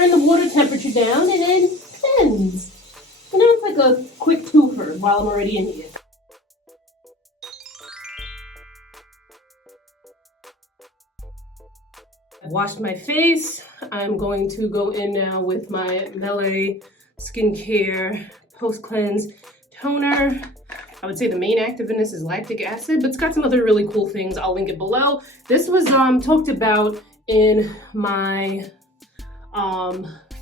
turn the water temperature down and then cleanse. You know, it's like a quick twofer while I'm already in here. I've washed my face. I'm going to go in now with my MELE Skincare Post Cleanse Toner. I would say the main active in this is lactic acid, but it's got some other really cool things. I'll link it below. This was talked about in my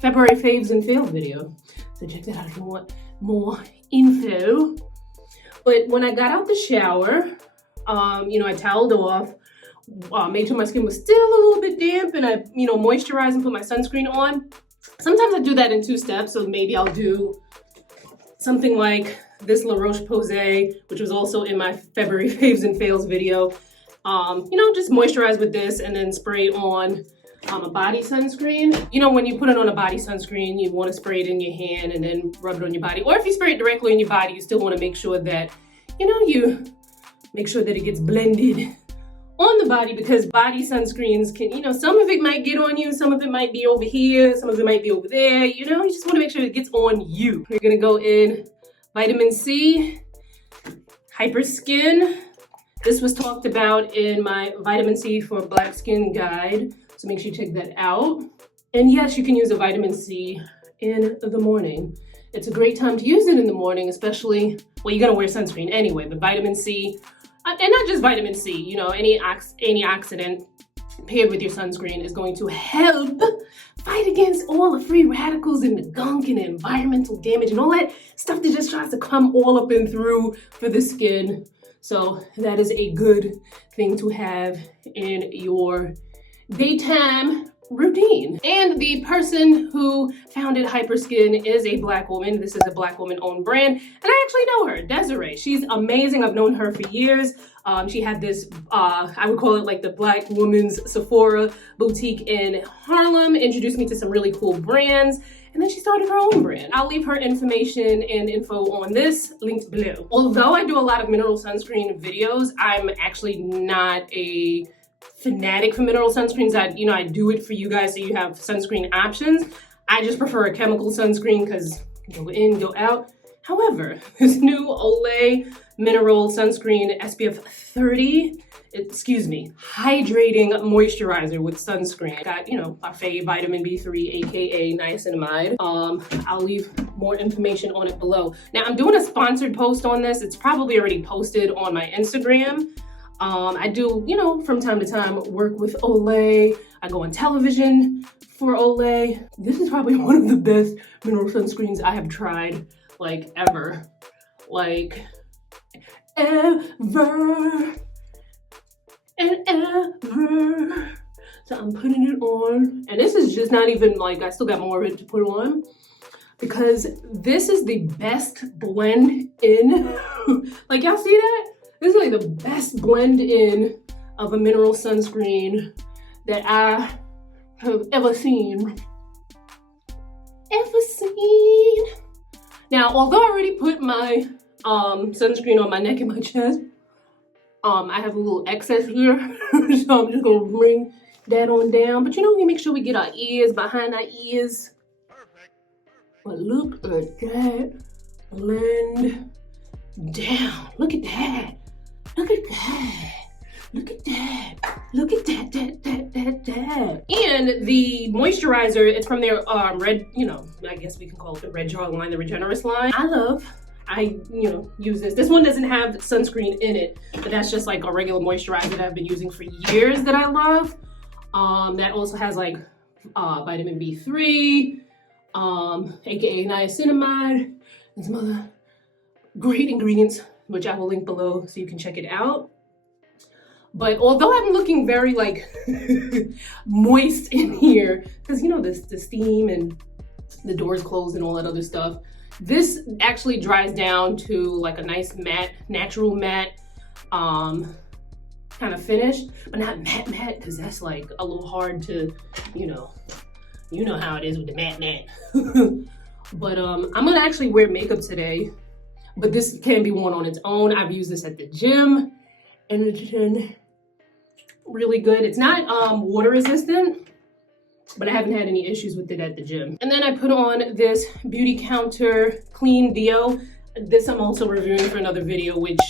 February faves and fails video. So check that out if you want more info. But when I got out the shower, you know, I toweled off, made sure my skin was still a little bit damp, and I, you know, moisturized and put my sunscreen on. Sometimes I do that in 2 steps, so maybe I'll do something like this La Roche Posay, which was also in my February faves and fails video. You know, just moisturize with this and then spray on a body sunscreen. You know, when you put it on a body sunscreen, you want to spray it in your hand and then rub it on your body. Or if you spray it directly on your body, you still want to make sure that, you know, you make sure that it gets blended on the body, because body sunscreens can, you know, some of it might get on you, some of it might be over here, some of it might be over there. You know, you just want to make sure it gets on you. We're going to go in vitamin C, Hyper Skin. This was talked about in my vitamin C for Black Skin guide, so make sure you check that out. And yes, you can use a vitamin C in the morning. It's a great time to use it in the morning, especially, well, you gotta wear sunscreen anyway, but vitamin C, and not just vitamin C, you know, any antioxidant paired with your sunscreen is going to help fight against all the free radicals and the gunk and the environmental damage and all that stuff that just tries to come all up and through for the skin. So that is a good thing to have in your daytime routine. And the person who founded Hyperskin is a Black woman. This is a Black woman-owned brand, and I actually know her, Desiree. She's amazing. I've known her for years. She had this, I would call it like the Black woman's Sephora boutique in Harlem, introduced me to some really cool brands, and then she started her own brand. I'll leave her information and info on this linked below. Although I do a lot of mineral sunscreen videos, I'm actually not a fanatic for mineral sunscreens. I do it for you guys so you have sunscreen options. I just prefer a chemical sunscreen because go in, go out. However, this new Olay mineral sunscreen SPF 30, hydrating moisturizer with sunscreen. Got, you know, our fave vitamin B3, aka niacinamide. I'll leave more information on it below. Now I'm doing a sponsored post on this. It's probably already posted on my Instagram. I do, you know, from time to time work with Olay. I go on television for Olay. This is probably one of the best mineral sunscreens I have tried, like, ever. Like, ever and ever. So I'm putting it on, and this is just not even, like, I still got more of it to put on, because this is the best blend in. Like, y'all see that? This is like the best blend in of a mineral sunscreen that I have ever seen. Now, although I already put my sunscreen on my neck and my chest, I have a little excess here, so I'm just gonna bring that on down. But you know, we make sure we get our ears behind our ears. But look at that blend down. Look at that. Look at that. Look at that. Look at that. And the moisturizer, it's from their red, you know, I guess we can call it the red jar line, the Regenerist line. I use this. This one doesn't have sunscreen in it, but that's just like a regular moisturizer that I've been using for years that I love. That also has like vitamin B3, aka niacinamide, and some other great ingredients, which I will link below so you can check it out. But although I'm looking very like moist in here, because you know the steam and the doors closed and all that other stuff, this actually dries down to like a nice matte, natural matte kind of finish, but not matte, because that's like a little hard to, you know how it is with the matte. But I'm gonna actually wear makeup today, but this can be worn on its own. I've used this at the gym, and it's been really good. It's not water resistant, but I haven't had any issues with it at the gym. And then I put on this Beauty Counter Clean Deo. This I'm also reviewing for another video, which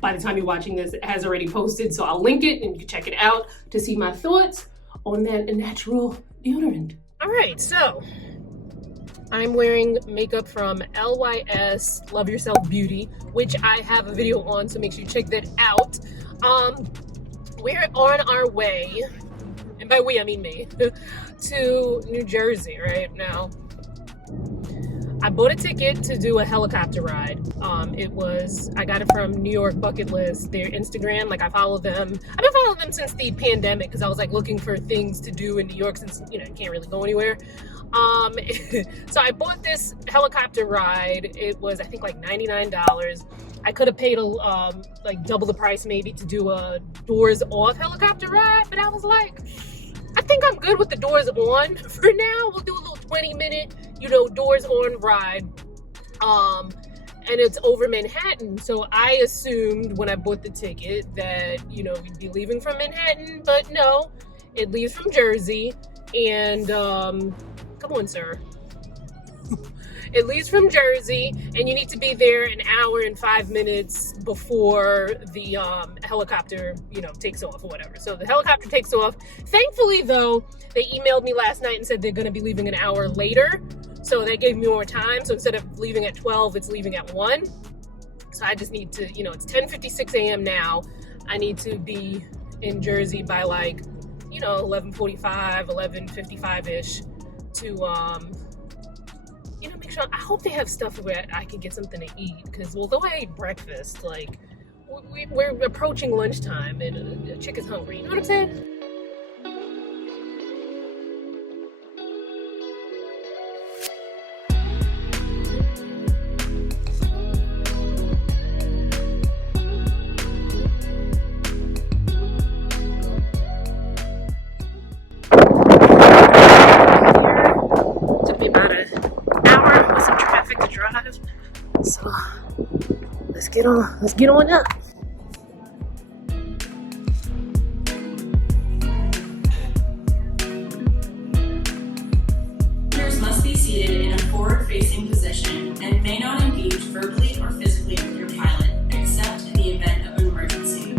by the time you're watching this, it has already posted. So I'll link it and you can check it out to see my thoughts on that natural deodorant. All right, so I'm wearing makeup from LYS Love Yourself Beauty, which I have a video on, so make sure you check that out. We're on our way, and by we I mean me, to New Jersey right now. I bought a ticket to do a helicopter ride. I got it from New York Bucket List, their Instagram. Like, I follow them. I've been following them since the pandemic because I was like looking for things to do in New York since, you know, you can't really go anywhere. So I bought this helicopter ride. It was, I think, like $99. I could have paid like double the price maybe to do a doors off helicopter ride, but I was like, I think I'm good with the doors on for now. We'll do a little 20-minute, you know, doors on ride. And it's over Manhattan. So I assumed when I bought the ticket that, you know, we'd be leaving from Manhattan, but no, it leaves from Jersey. And come on, sir. It leaves from Jersey, and you need to be there an hour and 5 minutes before the helicopter, you know, takes off or whatever. So the helicopter takes off. Thankfully, though, they emailed me last night and said they're going to be leaving an hour later. So that gave me more time. So instead of leaving at 12, it's leaving at 1. So I just need to, you know, it's 10:56 a.m. now. I need to be in Jersey by like, you know, 11:45, 11:55-ish to, you know, make sure. I hope they have stuff where I can get something to eat, because although I ate breakfast, like, we're approaching lunchtime and the chick is hungry. You know what I'm saying? Took me about an hour with some traffic to drive. So let's get on up. Users must be seated in a forward-facing position and may not engage verbally or physically with your pilot, except in the event of an emergency.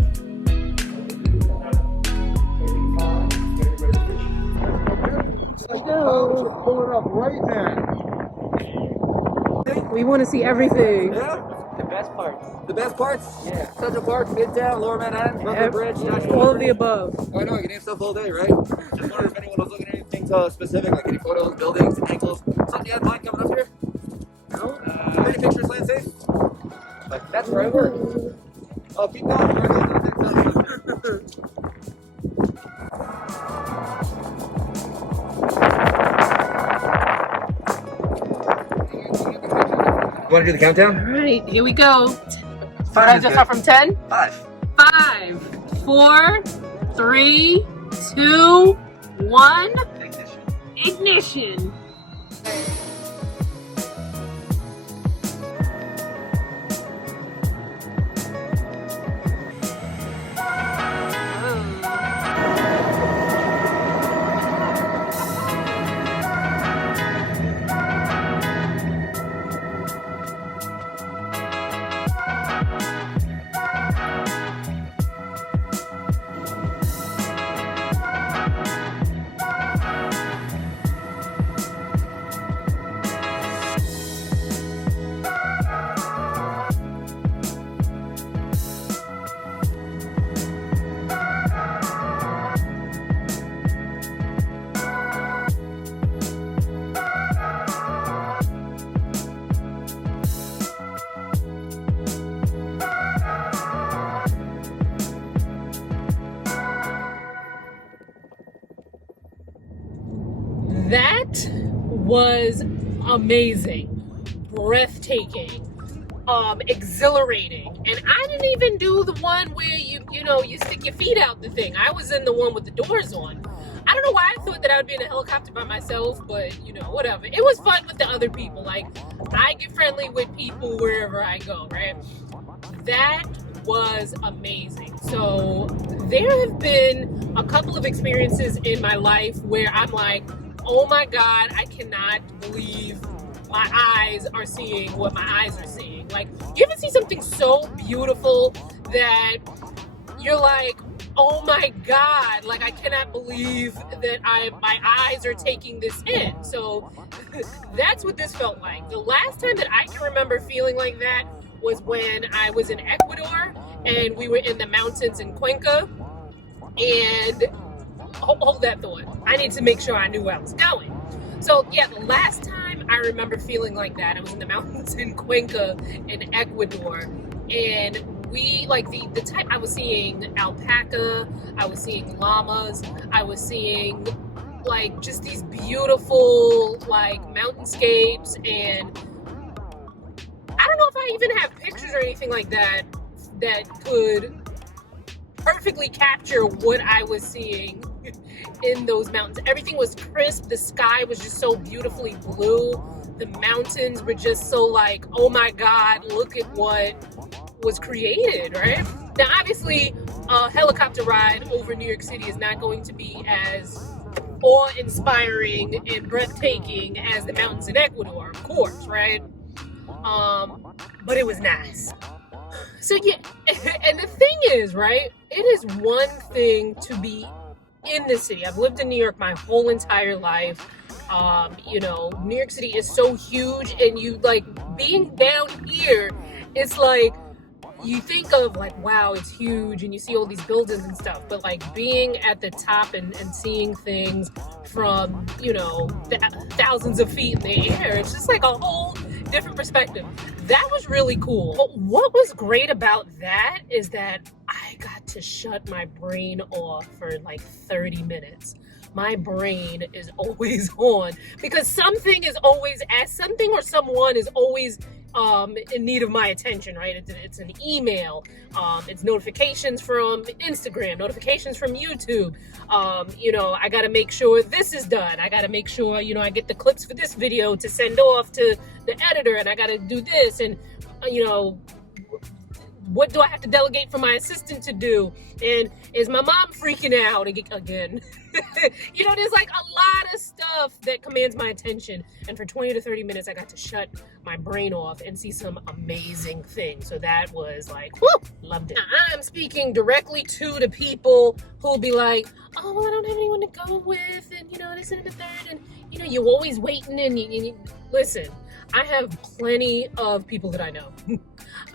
Let's go. Pull it up right now. We want to see everything. Yeah? The best parts. The best parts? Yeah. Central Park, Midtown, Lower Manhattan, Brooklyn Bridge, National All of the above. I know, you can name stuff all day, right? Just wondering if anyone was looking at anything specific, like any photos, buildings, angles, something you had in mind coming up here? No? Any pictures, landscape? Like, that's where I work. Oh, keep going. You want to do the countdown? All right, here we go. Five. Just start from 10. 5. 5, 4, 3, 2, 1. Ignition. That was amazing, breathtaking, exhilarating. And I didn't even do the one where you know, you stick your feet out the thing. I was in the one with the doors on. I don't know why I thought that I would be in a helicopter by myself, but you know, whatever. It was fun with the other people. Like, I get friendly with people wherever I go, right? That was amazing. So there have been a couple of experiences in my life where I'm like, oh my God, I cannot believe my eyes are seeing what my eyes are seeing. Like, you ever see something so beautiful that you're like, oh my God, like I cannot believe that my eyes are taking this in. So that's what this felt like. The last time that I can remember feeling like that was when I was in Ecuador and we were in the mountains in Cuenca. And hold that thought. I need to make sure I knew where I was going. So yeah, the last time I remember feeling like that, I was in the mountains in Cuenca in Ecuador. And we, like the type, I was seeing alpaca, I was seeing llamas, I was seeing like just these beautiful like mountainscapes, and I don't know if I even have pictures or anything like that that could perfectly capture what I was seeing in those mountains. Everything was crisp, the sky was just so beautifully blue, the mountains were just so like, oh my God, look at what was created, right? Now, obviously, a helicopter ride over New York City is not going to be as awe-inspiring and breathtaking as the mountains in Ecuador, of course, right? But it was nice. So yeah, and the thing is, right, it is one thing to be in the city. I've lived in New York my whole entire life. You know, New York City is so huge, and you like being down here, it's like, you think of like, wow, it's huge, and you see all these buildings and stuff, but like being at the top and seeing things from, you know, thousands of feet in the air, it's just like a whole different perspective. That was really cool. But what was great about that is that I got to shut my brain off for like 30 minutes. My brain is always on because something or someone is always in need of my attention, right? It's an email, it's notifications from Instagram, notifications from YouTube. You know, I got to make sure this is done. I got to make sure, you know, I get the clips for this video to send off to the editor, and I got to do this, and you know, what do I have to delegate for my assistant to do? And is my mom freaking out again? You know, there's like a lot of stuff that commands my attention. And for 20 to 30 minutes, I got to shut my brain off and see some amazing things. So that was like, whoo, loved it. Now, I'm speaking directly to the people who'll be like, oh, well, I don't have anyone to go with. And, you know, this and the third. And, you know, you're always waiting. And you listen, I have plenty of people that I know.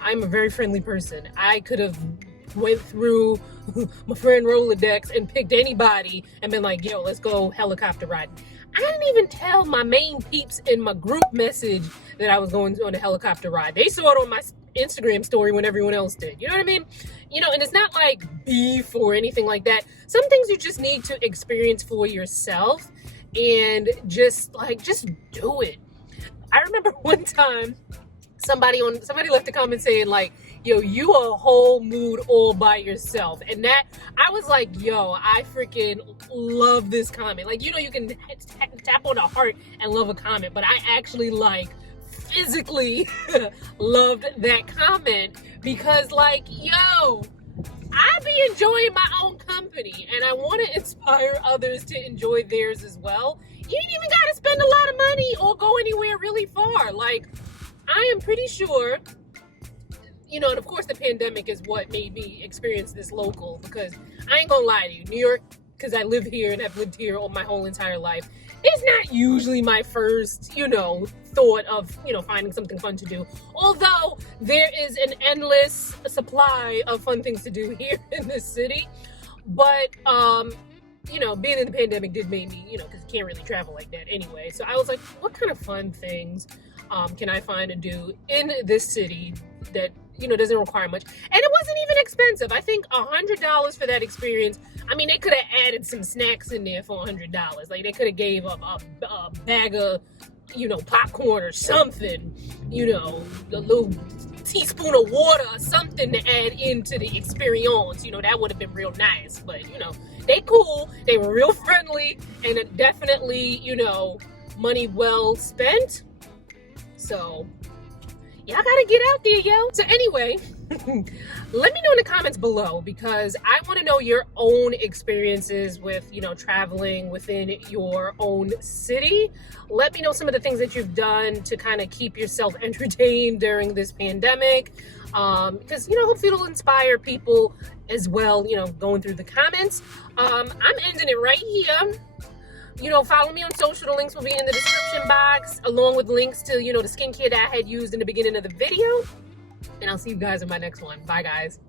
I'm a very friendly person. I could have went through my friend Rolodex and picked anybody and been like, yo, let's go helicopter riding. I didn't even tell my main peeps in my group message that I was going on a helicopter ride. They saw it on my Instagram story when everyone else did. You know what I mean? You know, and it's not like beef or anything like that. Some things you just need to experience for yourself and just do it. I remember one time somebody left a comment saying like, yo, you a whole mood all by yourself. And that, I was like, yo, I freaking love this comment. Like, you know, you can tap on a heart and love a comment, but I actually like physically loved that comment because like, yo, I be enjoying my own company and I want to inspire others to enjoy theirs as well. You ain't even got to spend a lot of money or go anywhere really far. Like, I am pretty sure, you know, and of course the pandemic is what made me experience this local, because I ain't gonna lie to you, New York, because I live here and I've lived here all my whole entire life, it's not usually my first, you know, thought of, you know, finding something fun to do. Although there is an endless supply of fun things to do here in this city. But, you know, being in the pandemic did make me, you know, because you can't really travel like that anyway. So I was like, what kind of fun things can I find to do in this city that, you know, doesn't require much? And it wasn't even expensive. I think $100 for that experience. I mean, they could have added some snacks in there for $100. Like, they could have gave a bag of, you know, popcorn or something, you know, a little teaspoon of water or something to add into the experience. You know, that would have been real nice. But, you know, they cool. They were real friendly, and it definitely, you know, money well spent. So, y'all gotta get out there, yo. So anyway, let me know in the comments below, because I want to know your own experiences with, you know, traveling within your own city. Let me know some of the things that you've done to kind of keep yourself entertained during this pandemic. Because, you know, hopefully it'll inspire people as well, you know, going through the comments. I'm ending it right here. You know, follow me on social. The links will be in the description box, along with links to, you know, the skincare that I had used in the beginning of the video. And I'll see you guys in my next one. Bye, guys.